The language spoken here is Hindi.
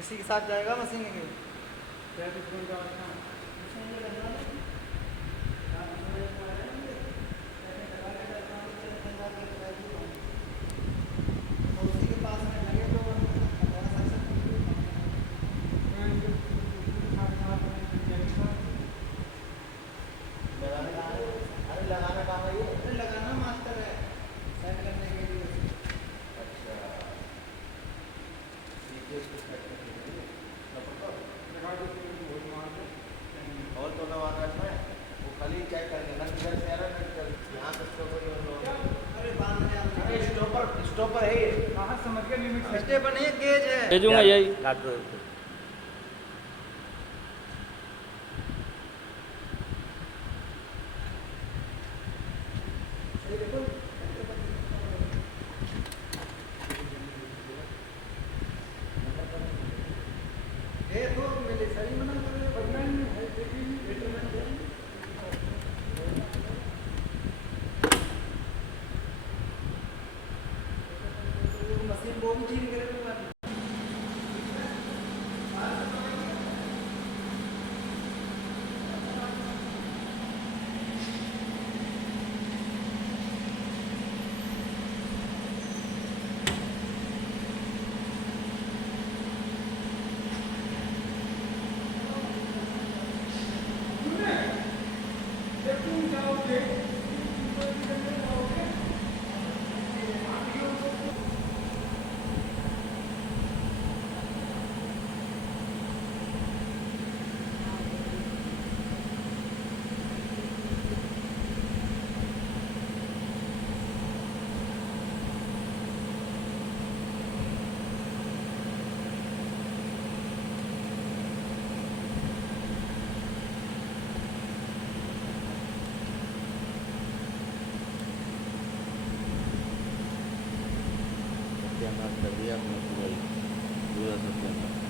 इसी के साथ जाएगा मशीन के। उसी के पास में लगे तो अरे लगाना कहाँ है ये? लगाना मास्टर है सेट करने के लिए। अच्छा, नीचे इसको सेट करने के लिए और तो लगाना है इसमें, वो खाली चेक करेंगे ना किधर से आ रहा है, किधर यहाँ से स्टॉपर अरे बांध दे आप। अरे स्टॉपर स्टॉपर है ये, बाहर समझ के लिमिट स्टेप नहीं है, गेज है। भेजूंगा यही। काट दो। ये तो मिले सही मना कर रहे हो, बढ़िया नहीं है, देखिए बेटरमेंट है। मशीन वो भी चीज करे तो बात कैमरा कर दिया हमने पूरा ही, पूरा सब कैमरा।